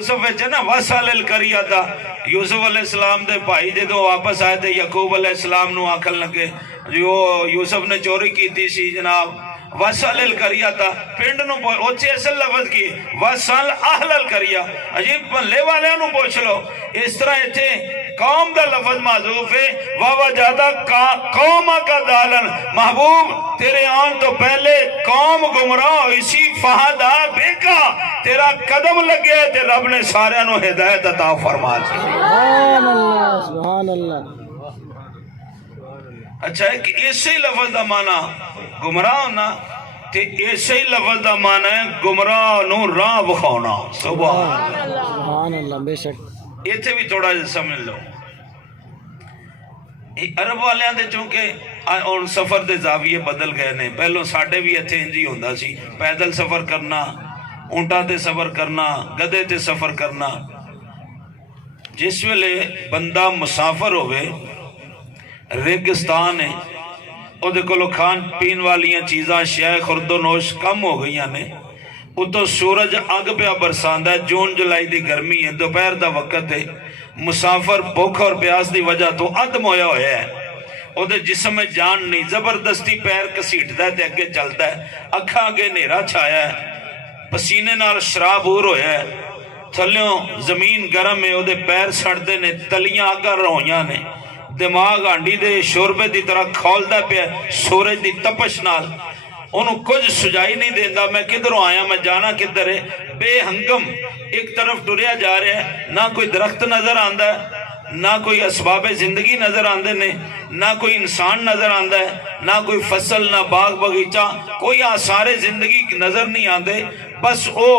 یوسف ہے نا وسال کریا تھا یوسف علیہ السلام دے بھائی جدو واپس آئے تھے یعقوب علیہ السلام نو آکھن لگے جو یوسف نے چوری کی تھی سی جناب وسال کریا تھا پنڈ نو اوچے اصل لفظ کی وسال اہل کریا عجیب لے والے نو پوچھ لو اس طرح ایتھے قوم دا لفظ معذوف ہے ووجد قوم کا دالن محبوب تیرے آن تو پہلے قوم گمراہ اسی فہدا بیکا تیرا قدم لگے تے رب نے سارے نو ہدایت عطا فرما دی سبحان اللہ سبحان اللہ اچھا ہے کہ اسی لفظ دا معنی گمراہ ہونا تے اسی لفظ دا معنی ہے گمراہ نو راہ بخونا سبحان اللہ سبحان اللہ بے شک یہ تھے بھی تھوڑا جا سمجھ لو عرب والیاں دے چونکہ ان سفر دے زاویے بدل گئے نے پہلوں ساڑھے بھی اتھے انجی ہوندہ سی پیدل سفر کرنا اونٹا تے سفر کرنا گدے تے سفر کرنا جس ویلے بندہ مسافر ہوئے ریگستان ہے او دے کولو کھان پین والیاں چیزاں شیخ خرد و نوش کم ہو گئیاں نے او تو سورج اگ پہ برساندہ ہے جون جولائی دی گرمی ہے دوپہر دا وقت ہے مسافر بھوک اور پیاس دی وجہ تو ادم ہویا ہویا ہے او دے جسم میں جان نہیں زبردستی پیر کسیٹدا ہے تے اگے چلتا ہے اکھا آگے نیرا چھایا ہے پسینے نال شراب اور ہویا ہے تھلیوں زمین گرم ہے او دے پیر سڑدے نے تلیاں اگر رویاں نے دماغ آنڈی دے شوربے دی طرح کھولدا پیا سورج دی تپش نال انہوں کچھ سجائی نہیں دیندہ میں کدھروں آیا میں جانا کدھر ہے بے ہنگم ایک طرف ٹریا جا رہے ہیں نہ کوئی درخت نظر آندہ ہے نہ کوئی اسباب زندگی نظر آندے نے نہ کوئی انسان نظر آندہ ہے نہ کوئی فصل نہ باغ بغیچہ کوئی آثار زندگی نظر نہیں آندے بس او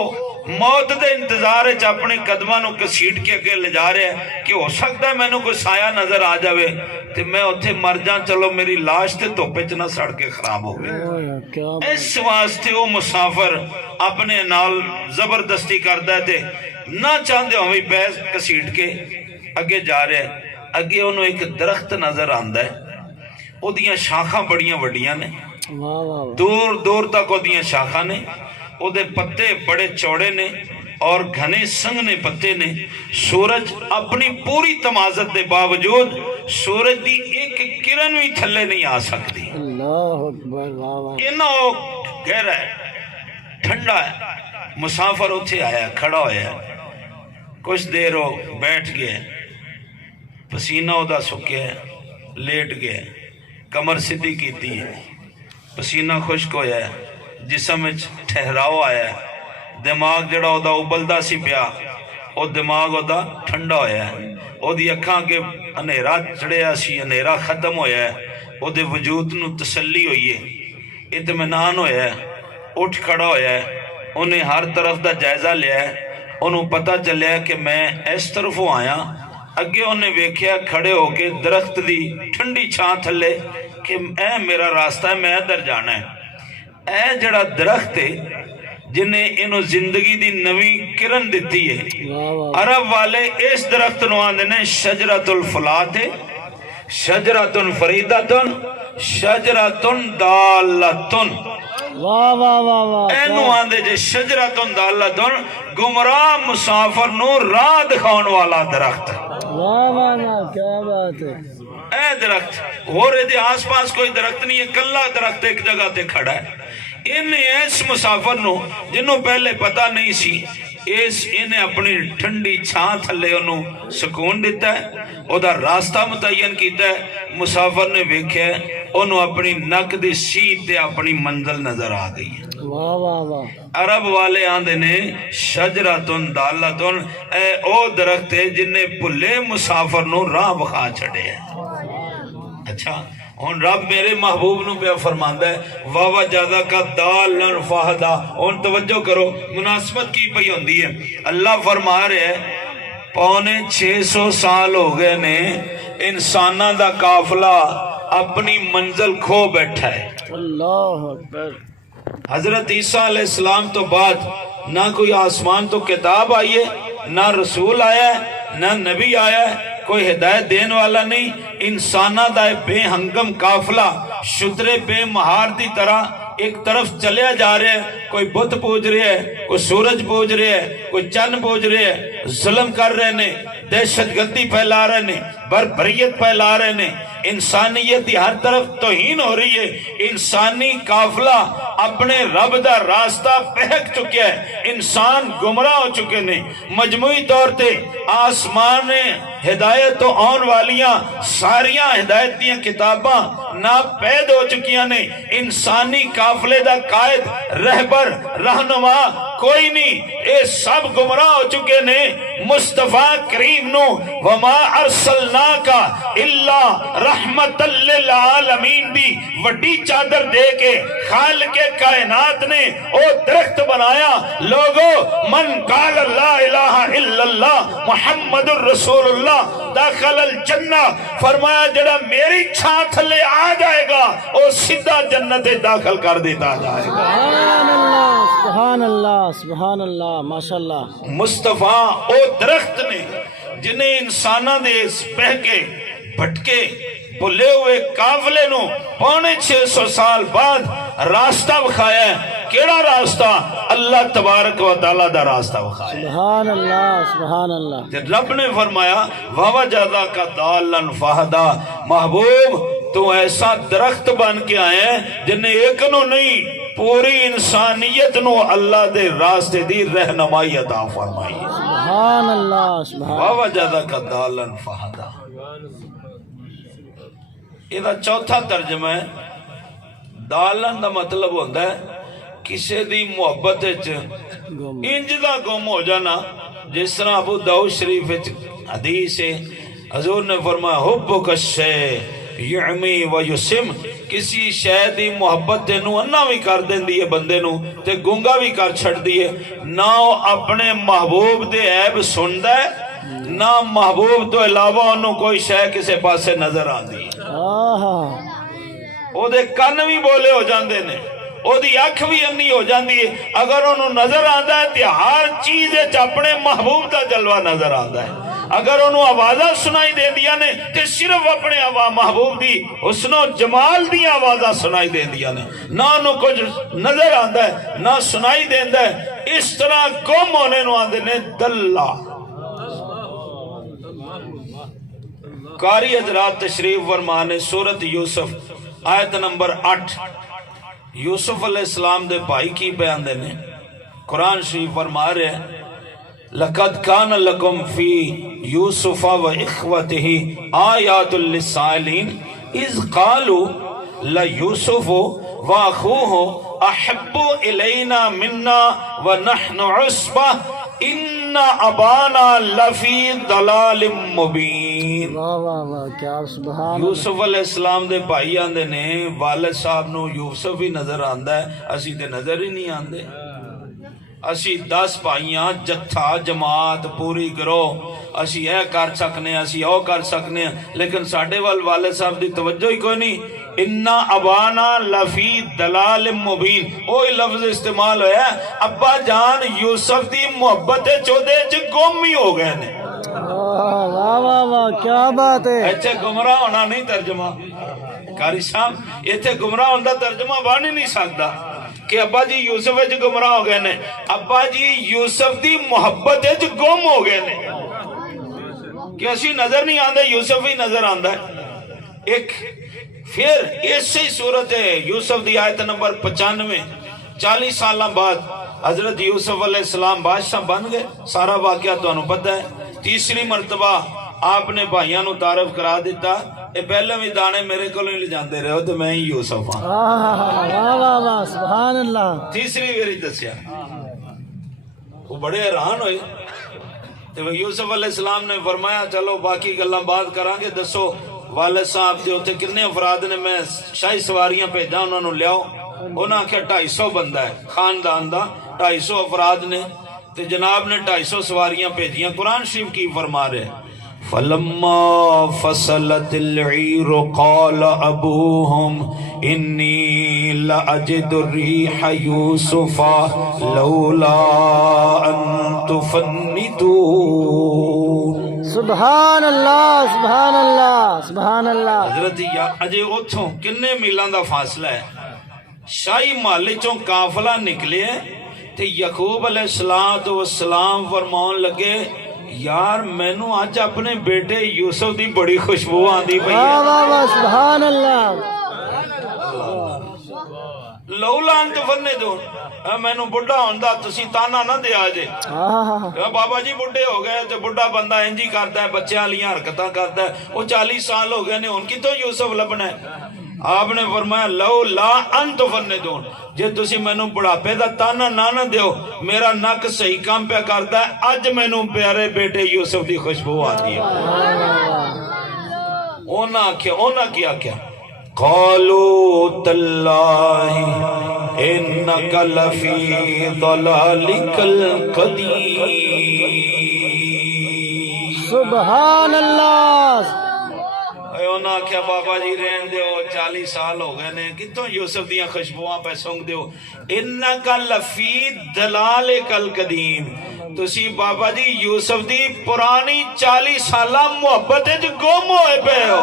موت دے انتظار ہے اپنے قدمانوں کسیٹ کے اگے لے جا رہے ہیں کہ ہو سکتا ہے میں نے کوئی سایہ نظر آ جاوے تے میں اتھے مر جان چلو میری لاش تے توپے چنا سڑ کے خراب ہو گئے اس واسطے وہ مسافر اپنے نال زبردستی کردہ تھے نہ چاہتے ہوئی بیس کسیٹ کے اگے جا رہے ہیں اگے انہوں ایک درخت نظر آندہ ہے او دیاں شاخاں بڑیاں وڈیاں نے دور دور تک او دیاں شاخاں نے او دے پتے بڑے چوڑے نے اور گھنے سنگنے پتے نے سورج اپنی پوری تمازت دے باوجود سورج دی ایک کرن بھی تھلے نہیں آ سکتی اللہ اکبر انہوں گہرا ہے ٹھنڈا ہے مسافر اتھے آیا کھڑا ہویا کچھ دیر ہو بیٹھ گئے پسینہ ادا سکے لیٹ گئے کمر سدھی کیتی ہے پسینہ خشک ہویا ہے جسم ٹھہراؤ آیا ہے دماغ جڑا ہوتا ابلدا سی پیا او دماغ ہوتا ٹھنڈا ہویا ہے او دی اکھاں کے انیرا چڑھیا سی انیرا ختم ہویا ہے او دے وجود نو تسلی ہوئی ہے اطمینان ہویا ہے اٹھ کھڑا ہویا ہے انہیں ہر طرف دا جائزہ لیا ہے انہوں پتہ چلیا کہ میں اس طرف آیا اگے انہیں ویکھیا کھڑے ہو کے درخت دی ٹھنڈی چھان تھلے کہ اے میرا راستہ ہے میں ادھر جانا ہے اے جڑا درخت ہے جنہیں انہوں زندگی دی نوی کرن دیتی ہے عرب والے اس درخت نو آندے نے شجرۃ الفلات ہے شجرۃ فریدۃ شجرۃ دالۃ واہ واہ واہ واہ اینو آندے جے شجرۃ دالۃ گمراہ مسافر نو راہ دکھاؤن والا درخت واہ واہ واہ کیا بات ہے اے درخت ہو رہے دے آس پاس کوئی درخت نہیں ہے کلا درخت ایک جگہ تے کھڑا ہے انہیں ایس مسافر نو جنہوں پہلے پتہ نہیں سی انہیں اپنی ٹھنڈی چھان تھلے انہوں سکون دیتا ہے او دا راستہ متعین کیتا ہے مسافر نے ویکھے انہوں اپنی نک دی سیٹ تے اپنی منزل نظر آ گئی ہے واہ واہ واہ عرب والے آندے نے شجرۃ دالۃ اے او درخت ہے جنہیں پلے مسافر نو راہ بخا چھڑے ہیں اچھا ان رب میرے محبوب نو پہ فرماندہ ہے واوا جادہ کا دالن فہدہ ان توجہ کرو مناسبت کی پئی ہوندی ہے اللہ فرما رہے ہیں 650 سال ہو گئے نے انسانہ دا قافلہ اپنی منزل کھو بیٹھا ہے اللہ اکبر حضرت عیسیٰ علیہ السلام تو بعد نہ کوئی آسمان تو کتاب آئی ہے نہ رسول آیا ہے نہ نبی آیا ہے کوئی ہدایت دین والا نہیں انسانہ دا بے ہنگم قافلہ شترے بے مہار دی طرح ایک طرف چلیا جا رہا ہے، کوئی بت پوج رہا ہے، کوئی سورج پوج رہا ہے، کوئی چند پوج رہا ہے، ظلم کر رہے نے، دہشت گردی پھیلا رہے نے، بربریت پھیلا رہے نے، انسانیت کی ہر طرف توہین ہو رہی ہے، انسانی قافلہ اپنے رب دا راستہ بہک چکے ہے، انسان گمراہ ہو چکے نے، مجموعی طور تے آسمان ہدایت تو آن والیاں ساریاں ہدایت دیاں کتاباں ناپید ہو چکیاں نے، انسانی قافلے دا قائد رہبر رہنما کوئی نہیں، اے سب گمراہ ہو چکے نے۔ مصطفیٰ کریم نو وما ارسلناکا الا رحمت للعالمین دی وڈی چادر دے کے خالق کائنات نے او درخت بنایا۔ لوگو من قال لا الہ الا اللہ محمد الرسول اللہ داخل الجنہ، فرمایا جڑا میری چھاں تھلے آ جائے گا او سیدھا جنت داخل کر دیتا جائے گا۔ سبحان اللہ سبحان اللہ ماشاءاللہ۔ مصطفیٰ او درخت نے جنہیں انسانہ دے بہکے بھٹکے بھلے ہوئے قافلے نو 650 سال بعد راستہ بکھایا ہے۔ کیڑا راستہ؟ اللہ تبارک و تعالیٰ دا راستہ بکھایا ہے۔ سبحان اللہ سبحان اللہ۔ رب نے فرمایا وَوَجَدَكَ ضَالًّا فَهَدَىٰ، محبوب تو ایسا درخت بن کے آئے ہیں جنہیں ایک نو نہیں پوری انسانیت نو اللہ دے راستے دی رہنمائی عطا فرمائی۔ سبحان اللہ سبحان وَوَجَدَكَ ضَالًّا فَهَدَىٰ۔ یہ چوتھا ترجمہ ہے۔ دالن دا مطلب ہوتا ہے کسی دی محبت انج دا گم ہو جانا، جس طرح ابو داؤد شریف حدیث ہے حضور نے فرمایا حبک الشیء یعمی و یسم، کسی شے دی محبت تینوں انا بھی کر دیندی ہے بندے نو تے گونگا بھی کر چھڑ دیئے، نہ وہ اپنے محبوب دے عیب سندا ہے نہ محبوب تو علاوہ انہوں کوئی شے کسے پاسے نظر آندی ہے۔ او دے کن بھی بولے ہو جاندے نے، او دی اکھ بھی انی ہو جاندی ہے، اگر انہوں نظر آندا ہے تے ہر چیز اپنے محبوب دا جلوہ نظر آندا ہے، اگر انہوں آوازہ سنائی دے دیا نے تے صرف اپنے محبوب دی حسن و جمال دی آوازہ سنائی دے دیا نے، نہ انہوں کچھ نظر آندا ہے نہ سنائی دیندہ ہے۔ اس طرح گم ہونے نو آندے نے دلہ۔ قاری حضرات تشریف فرمانے سورت یوسف آیت نمبر 8، یوسف علیہ السلام دے بھائی کی بیان دینے قرآن شریف فرما رہے ہیں لَقَدْ كَانَ لَكُمْ فِي يُوسُفَ وَإِخْوَتِهِ آيَاتٌ لِلسَّائِلِينَ إِذْ قَالُوا لَيُوسُفُ وَأَخُوهُ أَحَبُّ إِلَيْنَا مِنَّا وَنَحْنُ عُصْبَةٌ ان ابانا لفی ضلال مبین۔ واہ واہ واہ کیا سبحان۔ یوسف علیہ السلام دے بھائی آندے نے والد صاحب نو یوسف ہی نظر آندا ہے، اسی تے نظر ہی نہیں آندے۔ اسی 10 بھائیاں جتھا جماعت پوری گروہ اسی اے کر سکنے اسی او کر سکنے، لیکن ساڈے والد صاحب دی توجہ ہی کوئی نہیں۔ اِنَّا ابانا لفی دلال مبین، اوہی لفظ استعمال ہویا ہے ابا جان یوسف دی محبت چودے گم ہی ہو گئے نے۔ واہ واہ واہ کیا بات ہے۔ ایتھے گمراہ ہونا نہیں ترجمہ، قاری صاحب ایتھے گمراہ ہوندہ ترجمہ بن ہی نہیں سکتا کہ ابا جی یوسف وچ گمراہ ہو گئے نے، ابا جی یوسف دی محبت وچ گم ہو گئے نے، کہ اسی نظر نہیں آندے یوسف ہی نظر آندا ہے۔ ایک پھر اسی صورت یوسف دی آیت نمبر 95، 40 سالہ بعد حضرت یوسف علیہ السلام بادشاہ بن گئے، سارا واقعہ تو انہوں پتہ ہے۔ تیسری مرتبہ آپ نے بھائیاں نو تعارف کرا دیتا، اے پہلے بھی دانے میرے کو نہیں لے جاندے رہے ہو تو میں ہی یوسف ہاں۔ واہ واہ واہ سبحان اللہ۔ تیسری میری دسیا وہ بڑے حیران ہوئے تو یوسف علیہ السلام نے فرمایا چلو باقی گلاں بات کران گے، دسو والد صاحب دے ہوتے کتنے افراد نے، میں شاہی سواریاں بھیجا انہوں نے لیاؤ، انہوں نے کہا 250 بندہ ہے خاندان دا، 250 افراد نے، تو جناب نے 250 سواریاں بھیجیاں۔ قرآن شریف کی فرما رہے فَلَمَّا فَصَلَتِ الْعِيرُ قَالَ أَبُوهُمْ إِنِّي لَأَجِدُ رِيحَ يُوسُفَ لَوْلَا أَن تُفَنِّدُونِ۔ سبحان اللہ سبحان اللہ سبحان اللہ۔ حضرت اجے اتھوں کنے میلاں دا فاصلہ ہے، شاہی محل چوں قافلہ نکلے تے یعقوب علیہ السلام فرماؤن لگے یار مینوں اج اپنے بیٹے یوسف دی بڑی خوشبو آندی پئی واہ ہے واہ واہ سبحان اللہ لولا انت فندون مینوں بڈھا ہوندا تسی تانا نہ دیا جے بابا جی بڈھے ہو گئے تے بڈھا بندہ انجی کردا ہے بچیاں والیاں حرکتاں کردا ہے وہ 40 سال ہو گئے نے ہن کتوں یوسف لبنا ہے آپ نے فرمایا لو لا انت فندون جے تسی مینوں بڑھاپے دا تانا نہ دیو میرا نک صحیح کام پہ کردا ہے اج مینوں پیارے بیٹے یوسف دی خوشبو آتی ہے اونا کیا کیا قالوا تاللہ انک لفی ضلالک القدیم سبحان اللہ اونا کیا بابا جی رہن دیو 40 سال ہو گئے نے کتوں یوسف دیاں خوشبوہاں پہ سونگ دیو انکا لفی دلالک القدیم تسی بابا جی یوسف دی پرانی 40 سالہ محبت ہے جو گم ہوئے پہ ہو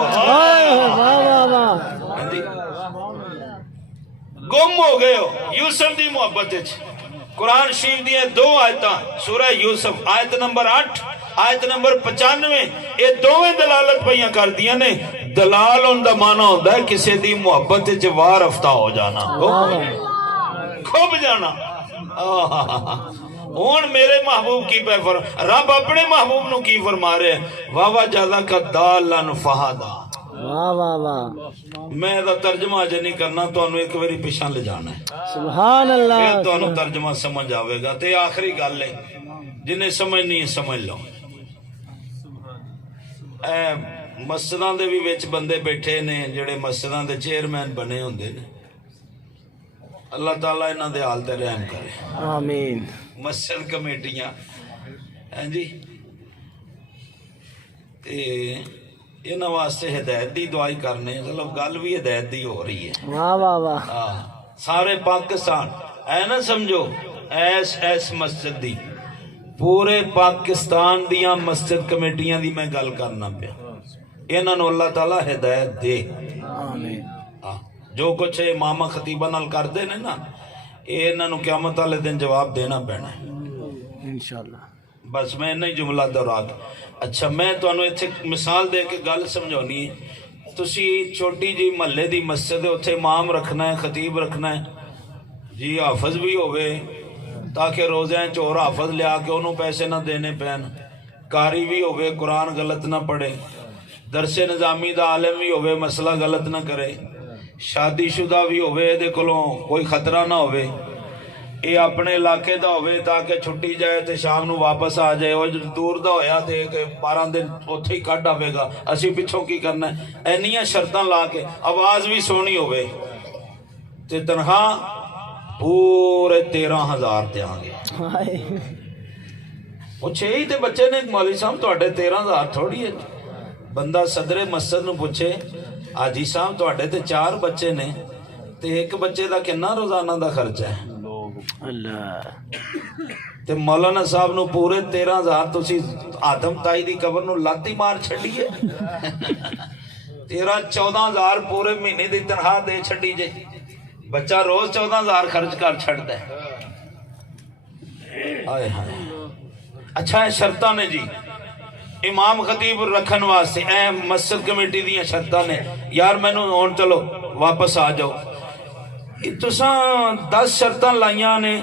گم ہو گئے ہو یوسف دی محبت ہے قرآن شریف دی 2 آیتاں سورہ یوسف آیت نمبر 8 آیت نمبر 95 یہ دوویں دلالت پہیاں کر دیا نے دلال ان دا معنی ہوتا ہے کسی دی محبت جوار رفتہ ہو جانا کھوب جانا ہون میرے محبوب کی پہ رب اپنے محبوب نو کی فرما رہے ہیں واہ جازا کا دالن فہادا واہ واہ واہ میں دا ترجمہ آج نہیں کرنا تو انہوں ایک ویری پیشان لے جانا ہے سبحان اللہ پھر تو انہوں ترجمہ سمجھ آوے گا تے آخری گال لے جنہیں سمجھ نہیں سمجھ لو مسجدان دے بھی ویچ بندے بیٹھے نے جڑے مسجدان دے چیئرمین بنے ہوندے نے اللہ تعالیٰ انہاں دے حال تے رحم کرے آمین مسجد کمیٹیاں ہیں جی انہاں واسطے ہدایت دی دعائی کرنے چلو گل بھی ہدایت دی ہو رہی ہے واہ واہ واہ سارے پاکستان اے نہ سمجھو ایس مسجد دی پورے پاکستان دیاں مسجد کمیٹیاں دی میں گل کرنا پیا انہاں نو اللہ تعالیٰ ہدایت دے آمین جو کچھ امامہ خطیبہ نال کر دے نا انہاں نو قیامت والے دن جواب دینا پینا ہے انشاءاللہ بس میں نہیں جملہ دہرا کے اچھا میں تو انہوں ایتھے مثال دے کے گل سمجھونی ہے تسی چھوٹی جی محلے دی مسجد ہے اتھے امام رکھنا ہے خطیب رکھنا ہے جی حافظ بھی ہوئے تاکہ روزیں چور حافظ لیا کے انہوں پیسے نہ دینے پین کاری بھی ہوئے قرآن غلط نہ پڑھے درس نظامی دا عالم بھی ہوئے مسئلہ غلط نہ کرے شادی شدہ بھی ہوئے دے کلوں کوئی خطرہ نہ ہوئے یہ اپنے علاقے دا ہوئے تاکہ چھٹی جائے تے شام نو واپس آ جائے وہ دور دا ہویا تے کہ 12 دن اتھے ہی کٹ آوے گا اسی پچھوں کی کرنا ہے اینیاں شرطاں لا کے آواز بھی سونی ہوئے تے تنخواہ پورے 13,000 تے آگے وہ 6 ہی تے بچے نے مولوی صاحب تو اڈے 13,000 تھوڑی ہے بندہ صدر مسجد نو پوچھے آجی صاحب تو اڈے تے 4 بچے نے تے ایک بچے دا کنا روزانہ دا خرچہ ہے اللہ تے مولانا صاحب نو پورے 13,000 تسی آدم تائی دی قبر نو لاتی مار چھڑی ہے 13-14,000 پورے مہینے دی تنخواہ دے چھڑی جے بچہ روز 14,000 خرچ کر چھڑ دے آئے ہائے اچھا ہے شرطہ نے جی امام خطیب رکھن واسطے اے مسجد کمیٹی دیاں شرطہ نے یار میں نو ہون چلو واپس آ جاؤ تساں 10 شرطاں لائیاں نے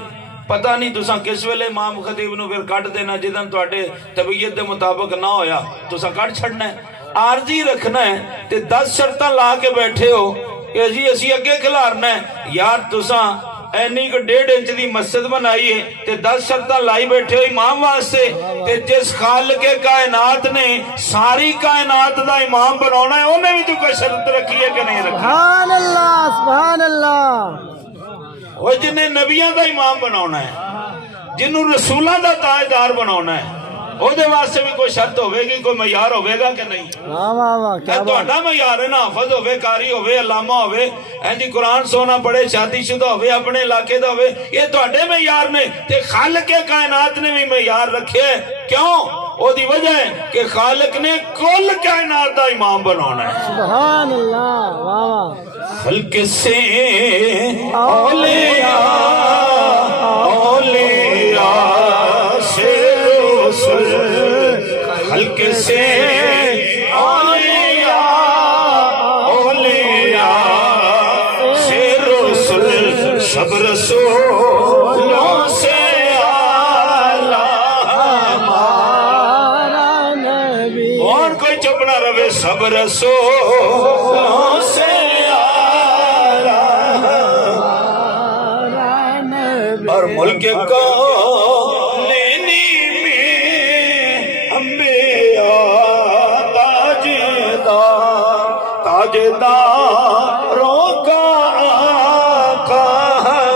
پتہ نہیں تساں کس ویلے امام خطیب نو پھر کٹ دینا جدن تواڈے طبیعت دے مطابق نہ ہویا تساں کٹ چھڑنا ہے عارضی رکھنا ہے تے 10 شرطاں لا کے بیٹھے ہو کہ جی اسی اگے کھلارنا ہے یار تساں اینی کو 1.5 انچ دی مسجد بنائی ہے تے 10 شرطاں لائی بیٹھے ہو امام واسطے تے جس خالق کائنات نے ساری کائنات دا امام بناونا ہے انہیں بھی تو کوئی شرط رکھی ہے کہ نہیں رکھی سبحان اللہ سبحان اللہ وہ جنہیں نبیوں دا امام بناونا ہے جنہوں رسولہ دا تاجدار بناونا ہے وہ دے واسطے بھی کوئی شرط ہوئے گی کوئی معیار ہوئے گا کہ نہیں واہ واہ واہ کیا تو اڈا معیار ہے نا حافظ ہوئے کاری ہوئے علامہ ہوئے جی قرآن سونا پڑھے شادی شدہ ہوئے اپنے علاقے دا ہوئے یہ تو اڈے معیار نے تے خالق کائنات نے بھی معیار رکھے کیوں او دی وجہ ہے کہ خالق نے کل کائنات دا امام بنانا ہے. سبحان اللہ واہ واہ خلق سے اولیاء اولیاء سے رسول خلق سے اولیاء اولیاء سے رسول سب رسولوں سے کوئی چپ نہ رہے سب رسولوں سے اور ملک کو لینی میں انبیاء تاجداروں کا آقا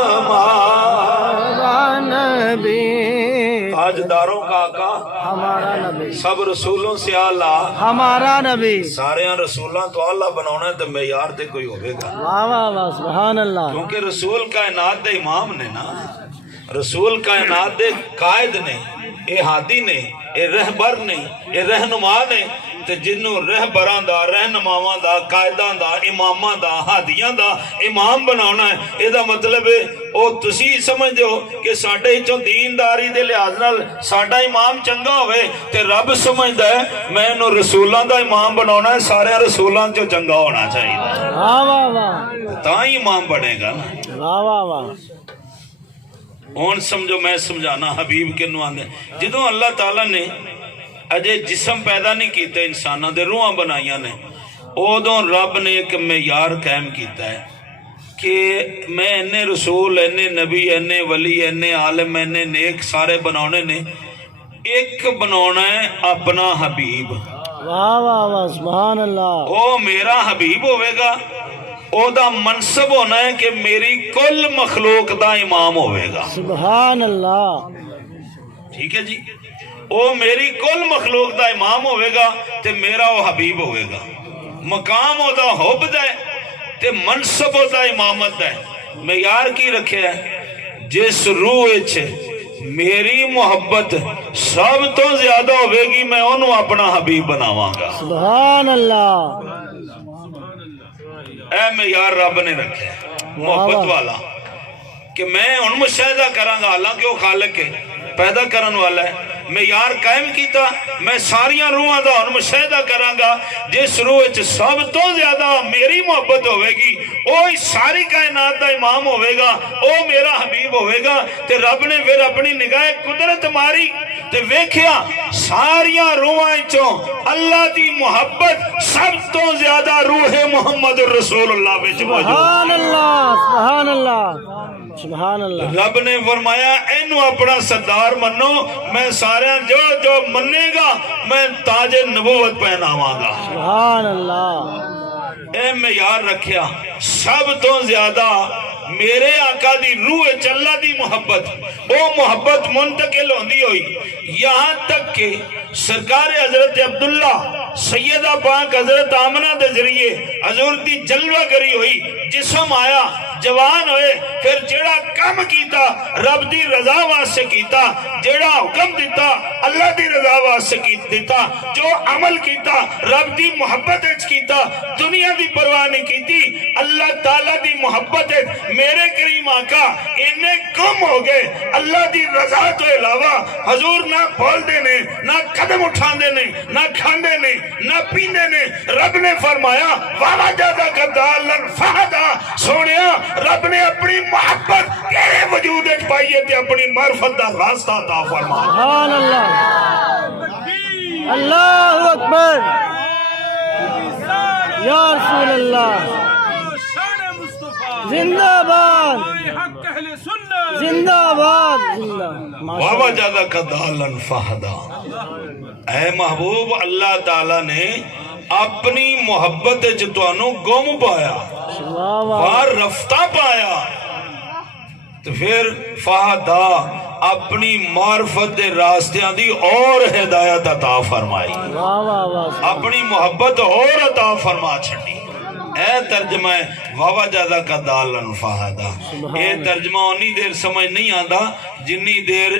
ہمارا نبی تاجداروں کا آقا ہمارا نبی سب رسولوں سے اعلیٰ ہمارا نبی سارے رسولاں تو اللہ بنانا ہے تو معیار تے کوئی ہوئے گا واہ واہ واہ سبحان اللہ کیونکہ رسول کائنات دے امام نے نا رسول کائنات دے قائد نے اے ہادی نے اے رہبر نے اے رہنما نے تے جنوں رہبراں دا رہنماواں دا قائداں دا اماماں دا ہادیاں دا امام بنانا ہے اے دا مطلب ہے او تسی سمجھ دیو کہ ساڈے وچوں دینداری دے لحاظ نال ساڈا امام چنگا ہوئے تے رب سمجھدا ہے میں انہوں رسولاں دا امام بنانا ہے سارے رسولاں چوں چنگا ہونا چاہیے واہ واہ واہ تاں ہی امام بنے گا نا واہ واہ واہ ہون سمجھو میں سمجھانا حبیب کے نو آندے جدوں اللہ تعالیٰ نے اجے جسم پیدا نہیں کیتے انساناں دے روحاں بنائیاں نے اودوں رب نے ایک معیار قائم کیتا ہے کہ میں اینے رسول اینے نبی اینے ولی اینے عالم اینے نیک سارے بناونے نے ایک بناونا ہے اپنا حبیب واہ واہ واہ سبحان اللہ او میرا حبیب ہوئے گا او دا منصب ہونا ہے کہ میری کل مخلوق دا امام ہوئے گا سبحان اللہ ٹھیک ہے جی او میری کل مخلوق دا امام ہوئے گا تے میرا او حبیب ہوئے گا مقام او دا حب دا ہے تے منصب او دا امامت دا ہے معیار کی رکھے ہے جس روح اچھے میری محبت سب تو زیادہ ہوئے گی میں انہوں اپنا حبیب بناواں گا سبحان اللہ اے معیار رب نے رکھے محبت والا کہ میں ان مشاہدہ کراں گا حالانکہ وہ خالق ہے پیدا کرن والا ہے معیار قائم کیتا میں ساریاں روحاں دا ان مشاہدہ کراں گا جس روح وچ سب تو زیادہ میری محبت ہوئے گی اوہی ساری کائنات دا امام ہوئے گا او میرا حبیب ہوئے گا تے رب نے پھر اپنی نگاہ قدرت ماری تے ویکھیا ساریاں روحاں وچوں اللہ دی محبت سب تو زیادہ روح محمد رسول اللہ وچ موجود سبحان اللہ سبحان اللہ سبحان اللہ رب نے فرمایا اینو اپنا سردار منو میں سارے جو منے گا میں تاج نبوت پہناواں گا سبحان اللہ اے معیار رکھیا سب تو زیادہ میرے آقا دی روح چلا دی محبت وہ محبت منتقل ہوندی ہوئی یہاں تک کہ سرکار حضرت عبداللہ سیدہ پاک حضرت آمنہ دے ذریعے حضور دی جلوہ گری ہوئی جسم آیا جوان ہوئے پھر جڑا کم کیتا رب دی رضا واسطے کیتا جڑا حکم دیتا اللہ دی رضا واسطے دیتا جو عمل کیتا رب دی محبت اچ کیتا دنیا دی پرواہ نہیں کیتی اللہ تعالیٰ دی محبت اچ میرے کریم آقا انہیں کم ہو گئے اللہ دی رضا تو علاوہ حضور نہ بول دینے نہ قدم اٹھان دینے نہ کھاندے نے نہ پیندے نے رب نے فرمایا وَوَجَدَكَ ضَالًّا فَهَدَىٰ سونیا رب نے اپنی محبت تیرے وجود اچ پائیے تے اپنی معرفت دا راستہ عطا فرمایا سبحان اللہ اللہ اکبر یا رسول اللہ زندہ باد زندہ باد وَوَجَدَكَ ضَالًّا فَهَدَىٰ اے محبوب اللہ تعالیٰ نے اپنی محبت جتوانوں گم پایا وار رفتہ پایا تو پھر فہدا اپنی معرفت دے راستیاں دی اور ہدایت عطا فرمائی اپنی محبت اور عطا فرما چھڑی اے ترجمہ ہے واوا جادہ کا دالن فہدا. اے ترجمہ انی دیر سمجھ نہیں آندا جنی دیر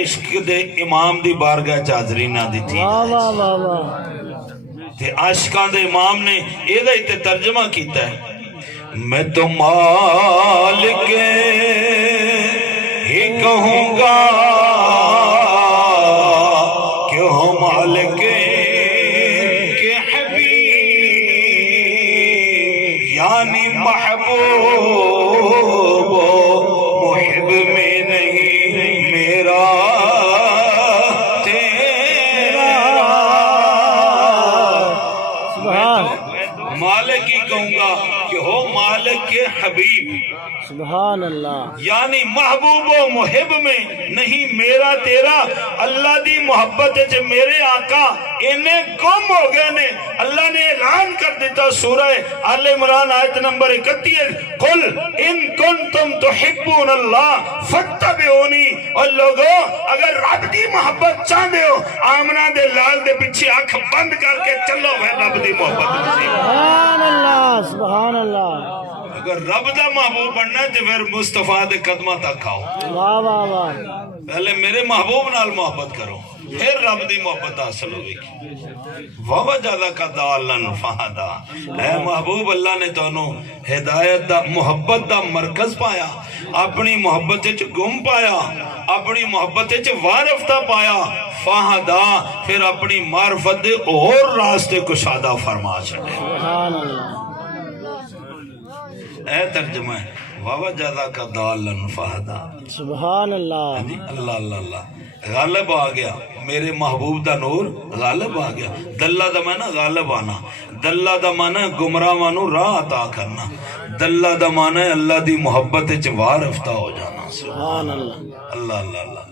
عشق دے امام دی بارگاہ چادری نہ دی تھی. واہ واہ واہ واہ. تے عاشقاں دے امام نے اے دا تے ترجمہ کیتا ہے. میں تو مالک ہی کہوں گا کہ ہو مالک کے حبیب یعنی محبوب محب میں نہیں میرا تیرا. سبحان مالک ہی کہوں گا کہ ہو مالک کے حبیب سبحان اللہ. یعنی محبوب و محب میں نہیں میرا تیرا. اللہ دی محبت ہے میرے آقا انہیں گم ہو گئے نے. اللہ نے اعلان کر دیتا سورہ آل عمران آیت نمبر 31 قل ان کنتم تحبون اللہ فاتبعونی. اور لوگو اگر رب دی محبت چاہتے ہو آمنہ دے لال دے پیچھے آنکھ بند کر کے چلو ہے رب دی محبت. سبحان اللہ سبحان اللہ. اگر رب دا محبوب بننا ہے تو پھر مصطفیٰ دے قدمہ تک آؤ. واہ واہ واہ. پہلے میرے محبوب نال محبت کرو پھر رب دی محبت حاصل ہوگی. وَوَ جَدَكَ دَالًا فَهَدَى. اے محبوب اللہ نے تانوں ہدایت دا محبت دا مرکز پایا, اپنی محبت وچ گم پایا, اپنی محبت وچ وارفتہ پایا. فَهَدَى پھر اپنی معرفت دے اور راستے کشادہ فرما چھڑے. سبحان اللہ. اے ترجمہ ہے وَوَجَدَكَ ضَالًّا فَهَدَى. سبحان اللہ. اللہ اللہ اللہ. غالب آ گیا میرے محبوب دا نور غالب آ گیا. دلہ دا مانا غالب آنا, دلہ دا مانا گمراہ مانو راہ عطا کرنا, دلہ دا مانا اللہ دی محبت چوار رفتہ ہو جانا. سبحان اللہ. اللہ اللہ اللہ.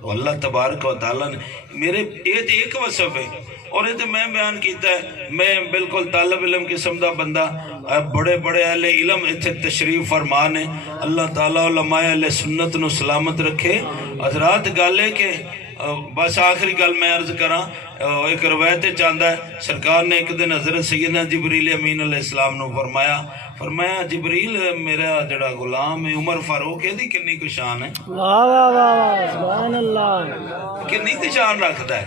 تو اللہ تبارک و تعالیٰ نے میرے ایک وصف ہے اور یہ تو میں بیان کیتا ہے. میں بالکل طالب علم قسم دا بندہ, بڑے بڑے اہل علم اتھے تشریف فرمان ہے. اللہ تعالیٰ علماء اہل سنت نو سلامت رکھے. حضرات گالے کے بس آخری گل میں عرض کراں. ایک روایت چاندہ ہے سرکار نے ایک دن حضرت سیدنا جبریل امین علیہ السلام نو فرمایا جبریل میرا جڑا غلام ہے عمر فاروق ہے دی کنی کو شان ہے. واہ واہ واہ. سبحان اللہ. کنی کو شان رکھتا ہے.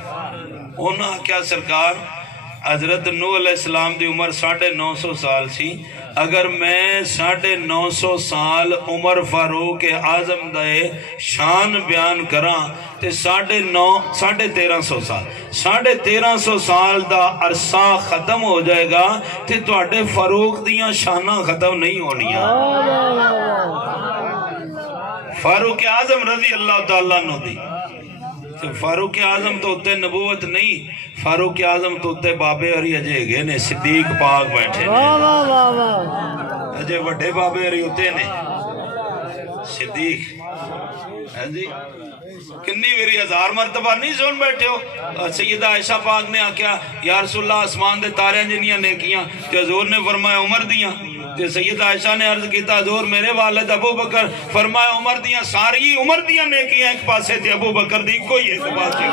انہاں کیا سرکار حضرت نوح علیہ السلام دی عمر 950 سال سی. اگر میں 950 سال عمر فاروق اعظم دے شان بیان کراں تے 1350 سال 1350 سال دا عرصہ ختم ہو جائے گا تے تواڈے فاروق دیاں شاناں ختم نہیں ہونیاں. فاروق اعظم رضی اللہ تعالیٰ عنہ دی. فاروق اعظم تو اتے نبوت نہیں, فاروق اعظم تو اتے بابے ہری اجے گئے نے, صدیق پاک بیٹھے نے, اجے وڈے بابے ہری اتے نے صدیق. جی کنی ویری 1000 مرتبہ نہیں سن بیٹھے ہو. سیدہ عائشہ پاک نے آکیا یا رسول اللہ آسمان دے تاریاں جنیاں نیکیاں تے حضور نے فرمایا عمر دیاں. تے سیدہ عائشہ نے عرض کیتا حضور میرے والد ابو بکر, فرمایا عمر دیاں ساری عمر دیاں نیکیاں ایک پاسے تے ابو بکر دی کوئی ایک پاسے.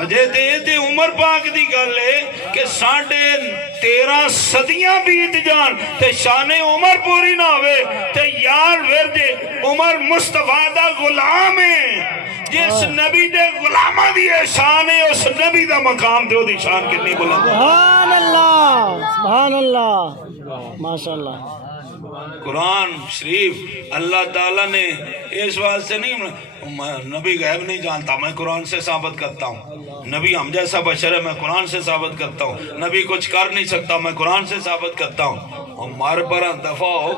اجے تے عمر پاک دی گل ہے کہ 13.5 صدیاں بیت جان تے شان عمر پوری نہ ہوئے تے یار ورد عمر مصطفیٰ دا غلام ہے. جس نبی دے غلامہ دی شان ہے اس نبی دا مقام دے دی شان کتنی بلند. سبحان اللہ سبحان اللہ ماشاءاللہ. قرآن شریف اللہ تعالیٰ نے اس واسطے نہیں, نبی غیب نہیں جانتا میں قرآن سے ثابت کرتا ہوں. نبی ہم جیسا بشر ہے میں قرآن سے ثابت کرتا ہوں. نبی کچھ کر نہیں سکتا میں قرآن سے ثابت کرتا ہوں. ہمار پر دفع ہو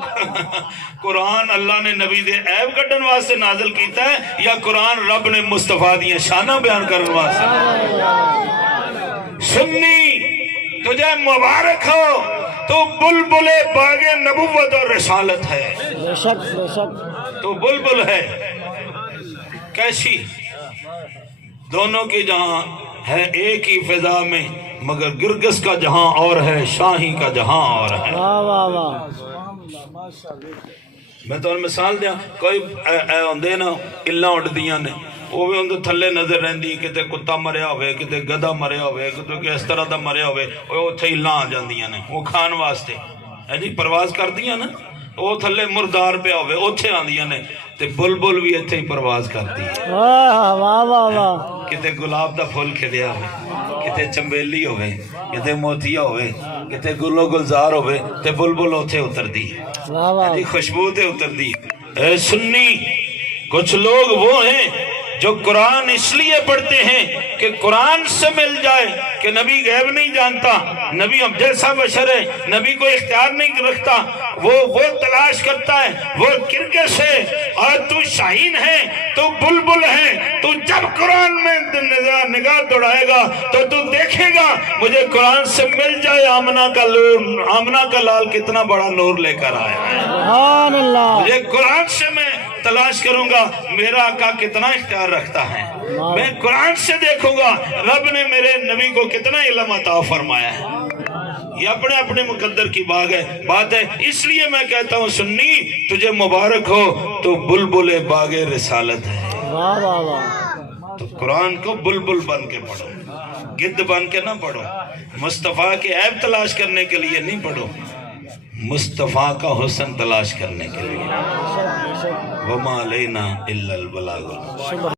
قرآن اللہ نے نبی دے عیب کٹن واسطے نازل کیتا ہے یا قرآن رب نے مصطفیٰ دیاں شانہ بیان کرن واسطے. سنی تجھے مبارک ہو تو بلبل باغ نبوت اور رسالت ہے. بے شک بے شک. تو بلبل ہے کیسی دونوں کی جہاں ہے ایک ہی فضا میں مگر گرگس کا جہاں اور ہے شاہی کا جہاں اور ہے. واہ واہ واہ. میں تو مثال دیا کوئی ہوندے نا الا اڈ دیاں نے وہ بھی اندر تھلے نظر رہندی کتے کتا مریا ہوئے کتے گدھا مریا ہوئے کتے اس طرح دا مریا ہوئے وہ اتھے ہی لاں جاندیاں نے وہ کھان واسطے ہے جی پرواز کر دیاں نا وہ تھلے مردار پہ ہوئے اتھے آندیاں نے تے بلبل بھی اتھے ہی پرواز کرتی ہے واہ واہ واہ واہ کتے گلاب دا پھول کھلیا ہوئے کتے چمبیلی ہوئے کتے موتیا ہوئے کتے گلو گلزار ہوئے تے بلبل اتھے اتر دی واہ واہ جی خوشبو تے اتر دی اے سنی کچھ لوگ وہ ہیں جو قرآن اس لیے پڑھتے ہیں کہ قرآن سے مل جائے کہ نبی غیب نہیں جانتا نبی ہم جیسا بشر ہے نبی کو اختیار نہیں رکھتا وہ تلاش کرتا ہے وہ کرکش ہے اور تو شاہین ہے تو بلبل ہے تو جب قرآن میں نگاہ دوڑائے گا تو دیکھے گا مجھے قرآن سے مل جائے آمنہ کا لال کتنا بڑا نور لے کر آیا ہے سبحان اللہ مجھے قرآن سے میں تلاش کروں گا میرا آقا کتنا اختیار رکھتا ہے میں قرآن سے دیکھوں گا رب نے میرے نبی کو کتنا علم عطا فرمایا ہے یہ اپنے اپنے مقدر کی بات ہے اس لیے میں کہتا ہوں سنی تجھے مبارک ہو تو بلبل باغ رسالت ہے واہ واہ واہ تو قرآن کو بلبل بن کے پڑھو گدھ بن کے نہ پڑھو مصطفیٰ کے عیب تلاش کرنے کے لیے نہیں پڑھو مصطفیٰ کا حسن تلاش کرنے کے لیے وما علینا الا البلاغ